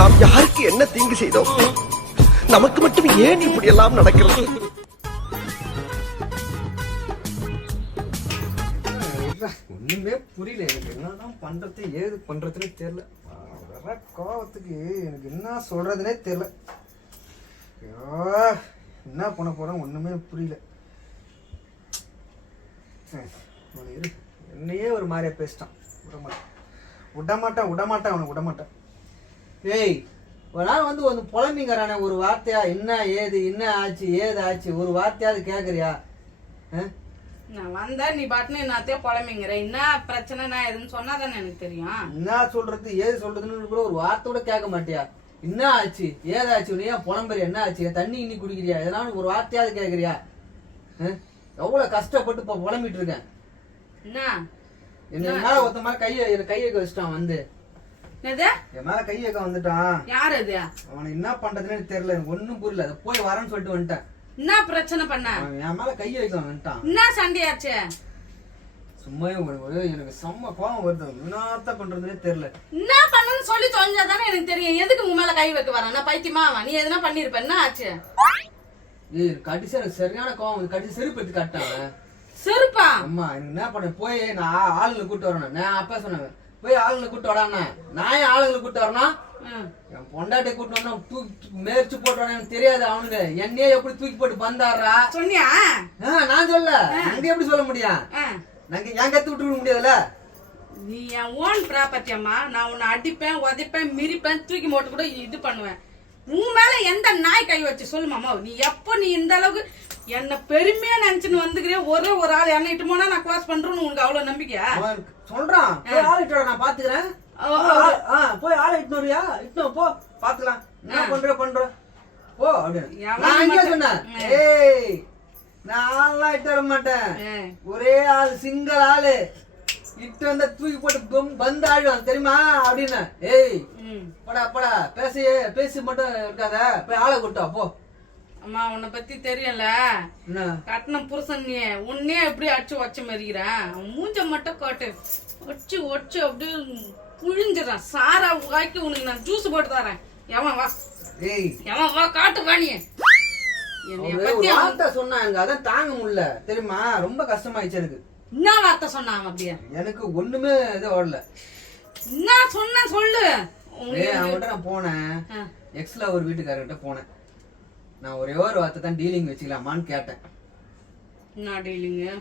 நாம் யாருக்கு என்ன தீங்கு செய்தோம்? நமக்கு மட்டும் ஏன் இப்படி எல்லாம் நடக்கிறது? ஒண்ணுமே புரியல எனக்கு. என்னதான் பண்றது ஏது பண்றதுன்னே தெரியல. வர கோவத்துக்கு எனக்கு என்ன சொல்றதுனே தெரியல. என்ன பண்ண போறேன் ஒண்ணுமே புரியல. என்னையே ஒரு மாதிரியா பேசிட்டான். விடமாட்டேன் அவனை விடமாட்டேன். ஏய், ஒரு நாள் வந்து ஒரு புலம்பிங்கிறானே ஒரு வார்த்தையா, என்ன ஏது என்ன ஆச்சு ஏது ஆச்சு ஒரு வார்த்தையாவது கேக்குறியா? நான் வந்தா நீ பாட்டுன்னு என்னத்தையோ புலம்பிங்கிற. என்ன பிரச்சனை நான் எதுன்னு சொன்னாதானே எனக்கு தெரியும். என்ன சொல்றது ஏது சொல்றதுன்னு கூட ஒரு வார்த்தை கூட கேட்க மாட்டியா? என்ன ஆச்சு ஏதாச்சு நீ ஏன் புலம்புறியா? என்ன ஆச்சு? தண்ணி இன்னி குடிக்கிறியா? எதனால ஒரு வார்த்தையாவது கேக்குறியா? எவ்வளவு கஷ்டப்பட்டு இப்ப புலம்பிட்டு இருக்கேன். என்ன மேல ஒருத்த மாதிரி கையை வச்சுட்டான் வந்து. என் மேல கை வைக்க வந்துட்டான். யாரு அது? அவனை என்ன பண்றதுன்னு தெரியல. எனக்கு ஒண்ணும் புரியல. அதை போய் வரேன்னு சொல்லிட்டு வந்துட்டேன். என்ன பிரச்சனை பண்ண? என் மேல கை வைக்க வந்துட்டான். என்ன சண்டையாச்சு? சும்மா எனக்கு செம்ம கோவம் வருது. என்னத்த பண்றதுன்னே தெரியல. என்ன பண்ணணும்னு சொல்லி தொலைஞ்சாதானே எனக்கு தெரியும். எதுக்கு உன் மேல கை வைக்க வரான்? நான் பைத்தியமா? நீ எதுனா பண்ணிருப்ப. என்ன ஆச்சு? ஏய், கடிச்சு எனக்கு சரியான கோவம் வந்து கடிச்சு செருப்பு எடுத்து கட்டான். செருப்பா? அம்மா எனக்கு என்ன பண்ண போய் நான் ஆளுங்களை கூட்டு வரணும். நான் அப்பா சொன்னேன் போய் ஆளுங்களை கூட்டு வரானே. நான் ஏன் ஆளுங்களை கூட்டு வரணும்? என் பொண்டாட்டை கூட்டு வரணும். தூக்கி மேய்ச்சி போட்டு வரணும். எனக்கு தெரியாது அவனுக்கு. என்னையே எப்படி தூக்கி போட்டு பந்தாடுறா சொன்னியா? நான் சொல்ல. அங்க எப்படி சொல்ல முடியும்? நாங்க என் கத்து விட்டு முடியாதுல்ல. நீ என் ஓன் ப்ராப்பர்ட்டி அம்மா. நான் உன்னை அடிப்பேன் உதைப்பேன் மிரிப்பேன் தூக்கி போட்டு கூட இது பண்ணுவேன். உன் மேல எந்த நாய் கை வச்சு சொல்லுமாமா? நீ எப்ப நீ இந்த அளவுக்கு என்ன பெருமையா நினைச்சுன்னு வந்துக்கிறிய? ஒரே ஒரு ஆள் என்ன இட்டு போனா நான் க்ளோஸ் பண்றேன்னு உனக்கு அவ்வளவு நம்பிக்கையா? சொல்றான் போய் ஆள் இட்டு நான் பாத்துக்கிறேன். போய் ஆள் இட்டு வரியா? இட்டு போ பாத்துக்கலாம். என்ன பண்ற போ அப்படின்னு நான் அங்கே சொன்னேன். ஏய், நான் ஆள்லாம் இட்டு வர மாட்டேன். ஒரே ஆள் சிங்கிள் ஆளு இட்டு வந்தா தூக்கி போட்டு பந்து ஆடுவான் தெரியுமா அப்படின்னு. ஏய் படா பேசி மட்டும் இருக்காத. போய் ஆளை கூட்டா போ. அம்மா உன்னை பத்தி தெரியல. கட்டணம் புருஷன் நீ உன்னே எப்படி அடிச்சு வச்ச மாதிரிக்கிறேன். மூஞ்ச மட்டும் காட்டு. ஒச்சு அப்படியே புழிஞ்சிடறான். சாரா வாய்க்கு உனக்கு நான் ஜூஸ் போட்டு தரேன். எவன் வா காட்டு வா. நீ வார்த்தை சொன்னாங்க அதான் தாங்க முடியல தெரியுமா. ரொம்ப கஷ்டமாயிடுச்சு எனக்கு. என்ன வார்த்தை சொன்னாங்க? அப்படியே எனக்கு ஒண்ணுமே இது ஓடல. என்ன சொன்ன சொல்லு. அவங்ககிட்ட நான் போனேன். எக்ஸ்ல ஒரு வீட்டுக்காரர்கிட்ட போனேன். நான் ஒரே ஒரு வார்த்தை தான் டீலிங் வச்சுக்கலாமான்னு கேட்டேன். என்ன டீலிங்?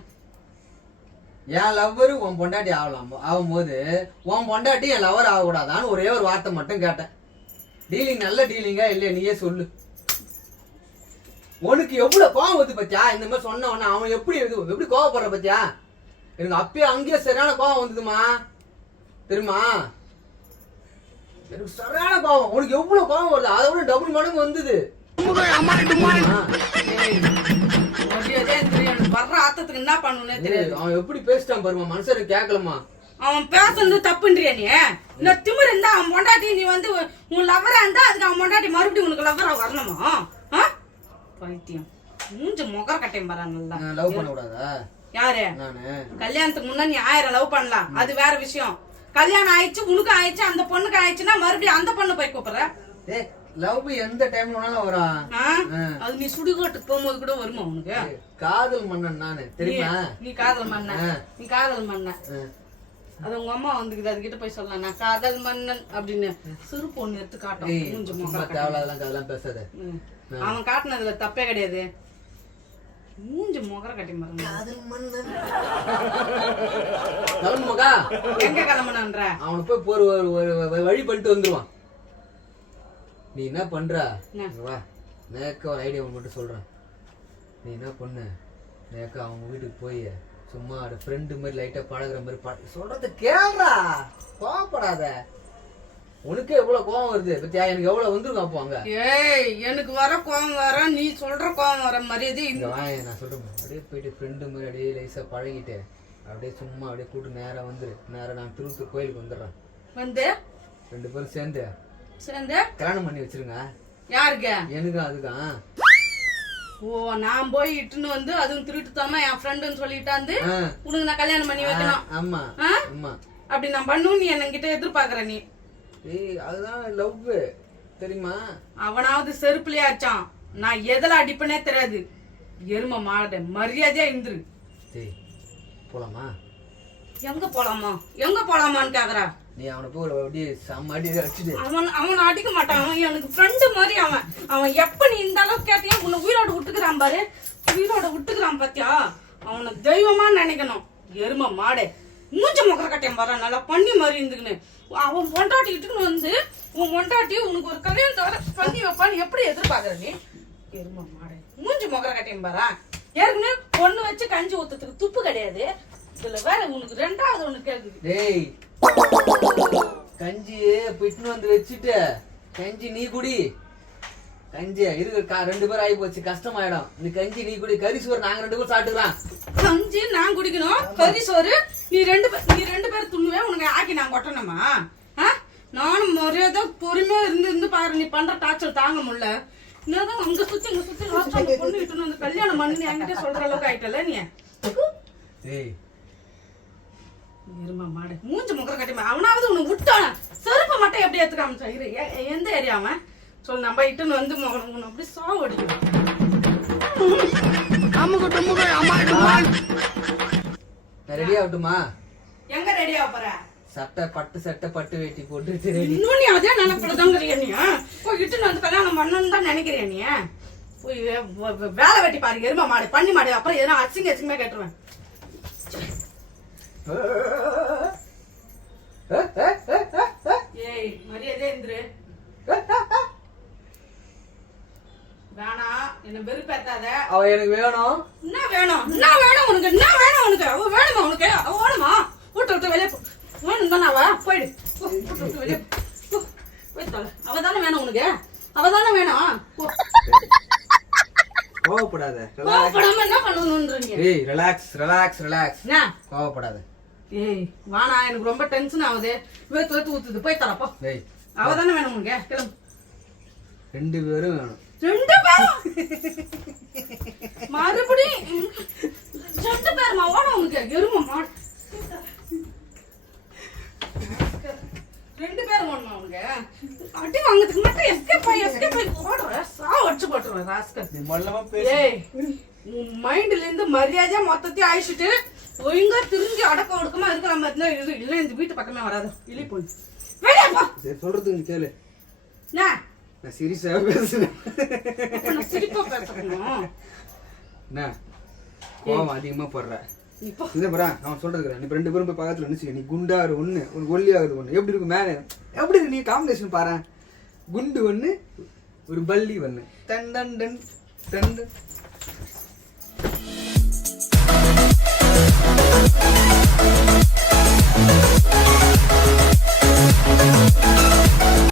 என் லவ்வர் உன் பொண்டாட்டி ஆகும்போது உன் பொண்டாட்டி என் லவர் ஆகக்கூடாதான்னு ஒரே ஒரு வார்த்தை மட்டும் கேட்டேன். டீலிங் நல்ல டீலிங்கா இல்லையா நீயே சொல்லு. உனக்கு எவ்வளவு கோவம் வருது பத்தியா? இந்த மாதிரி சொன்ன உடனே அவன் எப்படி கோவப்படுற பத்தியா? எனக்கு அப்பயே அங்கேயே சரியான கோவம் வந்ததுமா தெரியுமா. எனக்கு சரியான கோவம். உனக்கு எவ்வளவு கோவம் வருது அதை விட டபுள் மடங்கு வந்தது. வர்ற ஆத்தத்துக்கு என்ன பண்ணுனே தெரியாது. அவன் எப்படி பேசிட்டான் பாருமா. மனுஷரு கேட்கலமா. அவன் பேசுறது தப்புன்றியா? நீ இந்த திமிர் இருந்தா அவன் பொண்டாட்டி நீ வந்து உன் லவரா இருந்தா அதுக்கு அவன் பொண்டாட்டி மறுபடியும் உனக்கு லவரா வரணுமா? பைத்தியம். மூஞ்ச முகர கட்டையும் பாரு. நல்லா லவ் பண்ண கூடாதா? யாரு? நானு. கல்யாணத்துக்கு முன்னா நீ 1000 லவ் பண்ணலாம். அது வேற விஷயம். கல்யாணம் ஆயிடுச்சு உனக்கு ஆயிடுச்சு அந்த பொண்ணுக்கு ஆயிடுச்சுன்னா மறுபடியும் அந்த பொண்ணு போய் கூப்பிடுற. லவ் எந்த டைம்ல வேணாலும் வரும். அது நீ சுடுகாட்டுக்கு போகும்போது கூட வருமா உனக்கு? காதல் மன்னன் நானு தெரியுமா. நீ காதல் மன்னன். அது உங்க அம்மா வந்துக்குது. அது கிட்ட போய் சொல்லலாம் நான் காதல் மன்னன் அப்படின்னு. சிறு பொண்ணு எடுத்து காட்டும். அதெல்லாம் பேசாத. அவன் காட்டினதுல தப்பே கிடையாது. மூஞ்சி முகர கட்டி மறந்து எங்க கிளம்புனன்ற அவனுக்கு போய் ஒரு வழி பண்ணிட்டு வந்துருவான். நீ என்ன பண்ற? வா நேக்க ஒரு ஐடியா மட்டும் சொல்றேன். நீ என்ன பண்ணு நேக்க அவங்க வீட்டுக்கு போய் சும்மா ஃப்ரெண்டு மாதிரி லைட்டா பழகுற மாதிரி சொல்றது கேள்றா. கோவப்படாத. உனக்கு எவ்வளவு கோவம் வருது பத்தியா? எனக்கு எவ்வளவு வந்துருக்கும் அப்போ அங்க. ஏய் எனக்கு வர கோவம் வர நீ சொல்ற கோவம் வர மரியாதை நான் சொல்றேன். அப்படியே போயிட்டு ஃப்ரெண்டு மாதிரி அப்படியே லைஸா பழகிட்டு அப்படியே சும்மா அப்படியே கூட்டு நேரா வந்துரு. நேரா நான் திருத்தூர் கோயிலுக்கு வந்துடுறேன். வந்து 2 பேரும் சேர்ந்து கல்யாணம் பண்ணி வச்சிருங்க. யாருக்கு? எனக்கு அதுதான். ஓ நான் போய் இட்டுன்னு வந்து அதுவும் திருட்டு தாம என் ஃப்ரெண்டுன்னு சொல்லிட்டாந்து உனக்கு நான் கல்யாணம் பண்ணி வைக்கணும். ஆமா ஆமா அப்படி நான் பண்ணுவேன். நீ என்கிட்ட எதிர்பார்க்கற? நீ அதுதான் லவ். தெரியுமா? அவனாவது செருப்புலயே அடிச்சான், நான் எதுல அடிப்பனே தெரியாது. எரும மாட மரியாதையா இருந்துரு. டேய் போலாமா? எங்க போலாமா எங்க போலாமான்னு கேக்குறா. நீ அவனை போய் அப்படியே செம்ம அடி அடிச்சுட்டு. அவன் அடிக்க மாட்டான், அவன் எனக்கு ஃப்ரெண்டு மாதிரி. அவன் எப்ப நீ இந்த அளவுக்கு கேட்டியா உன்னை உயிரோட விட்டுக்கிறான் பாரு, உயிரோட விட்டுக்கிறான் பாத்தியா? அவனை தெய்வமா நினைக்கணும். எரும மாடே மூஞ்ச முகர கட்டியம் பாரு, நல்லா பண்ணி மாதிரி இருந்துக்குன்னு. அவன் பொண்டாட்டிக்கிட்டுன்னு வந்து உன் பொண்டாட்டி உனக்கு ஒரு கல்யாணம் தவிர பண்ணி வைப்பான்னு எப்படி எதிர்பார்க்கற நீ? எரும மாடே மூஞ்சி முகர கட்டியம் பாரா. ஏற்கனவே பொண்ணு வச்சு கஞ்சி ஊத்துறதுக்கு துப்பு கிடையாது, இதுல வேற உனக்கு ரெண்டாவது ஒண்ணு கேக்குது. டேய் கஞ்சி போயிட்டு வந்து வச்சுட்டு கஞ்சி நீ குடி. கஞ்சி இருக்கு 2 பேர் ஆகி போச்சு, கஷ்டமாயிடும். இந்த கஞ்சி நீ குடி, கறி சோறு நாங்க 2 பேரும் சாப்பிட்டுக்கலாம். கஞ்சி நான் குடிக்கணும், கறி சோறு நீ ரெண்டு பேர் துண்ணுவே உனக்கு ஆக்கி நான் கொட்டணுமா? நானும் மரியாதை பொறுமையா இருந்து பாரு, நீ பண்ற டார்ச்சர் தாங்க முடியல. என்னதான் அங்க சுத்தி பொண்ணு விட்டு வந்து கல்யாணம் பண்ணி என்கிட்ட சொல்ற அளவுக்கு ஆயிட்டல நீ. ஏய் இருமா மாடு மூஞ்சி முகர கட்டிமா. அவனாவது உனக்கு விட்டான செருப்பை மட்டும் எப்படி எடுத்துக்காம எந்த ஏரியா அவன் சொல்லு. நம்ம இட்டுன்னு வந்து உன்னை அப்படி சாவு அடிக்கணும். ரெடி ஆகட்டுமா? எங்க ரெடி ஆக போற? சட்டை பட்டு வேட்டி போட்டு இன்னும் நீ அதே நினைப்புலதாங்கிறிய நீ? போய் இட்டுன்னு வந்து கல்யாணம் பண்ணணும்னு தான் நினைக்கிறிய நீ? போய் வேலை வெட்டி பாரு எருமா மாடு பண்ணி மாடு. அப்புறம் எதனா அசிங்கமா கேட்டுருவேன். ஏய் மரியாதை இருந்துரு. வேணா என்ன வெறுப்பேத்தாத. அவ எனக்கு வேணும். என்ன வேணும் உனக்கு? என்ன வேணும் உனக்கு? அவ வேணுமா உனக்கு? அவ வேணுமா? விட்டு வெளியே வேணும் தானே அவ? போயிடு விட்டு வெளியே போய் தொலை. அவதானே வேணும் உனக்கு? அவதானே வேணும். கோவப்படாத. கோவப்படாம என்ன பண்ணணும்ன்றீங்க? ஏய் ரிலாக்ஸ். என்ன கோவப்படாத. ஏய் வாணா, எனக்கு ரொம்ப டென்ஷன் ஆகுது. வேத்து ஊத்துது. போய் தரப்போ. ஏய் அவதானே வேணும் உனக்கு? கிளம்பு. 2 பேரும் வேணும். 2 பேரும் மறுபடியும் 2 பேருமா ஓடும் உனக்கு? எரும மாடு 2 பேரும் ஓடணும் உனக்கு? அடி வாங்கிறதுக்கு மட்டும் எஸ்கேப் ஓடுற சாவு அடிச்சு போட்டுருவேன் ராஸ்கல். ஏய் உன் மைண்ட்ல இருந்து மரியாதையா மொத்தத்தையும் அழிச்சிட்டு ஒழுங்கா திரும்பி அடக்க ஒடுக்கமா இருக்கிற மாதிரி தான் இரு. இல்ல இந்த வீட்டு பக்கமே வராது. இழி போய் வெளியே போ. சொல்றது கேளு. நான் சீரியஸா பேசுறேன். நான் சிரிப்பா பேசணும். என்ன கோவம் அதிகமா போடுற? இதை பாரு, அவன் சொல்றது நீ 2 பேரும் போய் பக்கத்துல நினைச்சு, நீ குண்டாரு ஒண்ணு, உனக்கு ஒல்லியாகுது ஒண்ணு. எப்படி இருக்கு மேல? எப்படி இருக்கு? நீ காம்பினேஷன் பாரு. குண்டு ஒண்ணு, ஒரு பல்லி ஒண்ணு. Done done done done.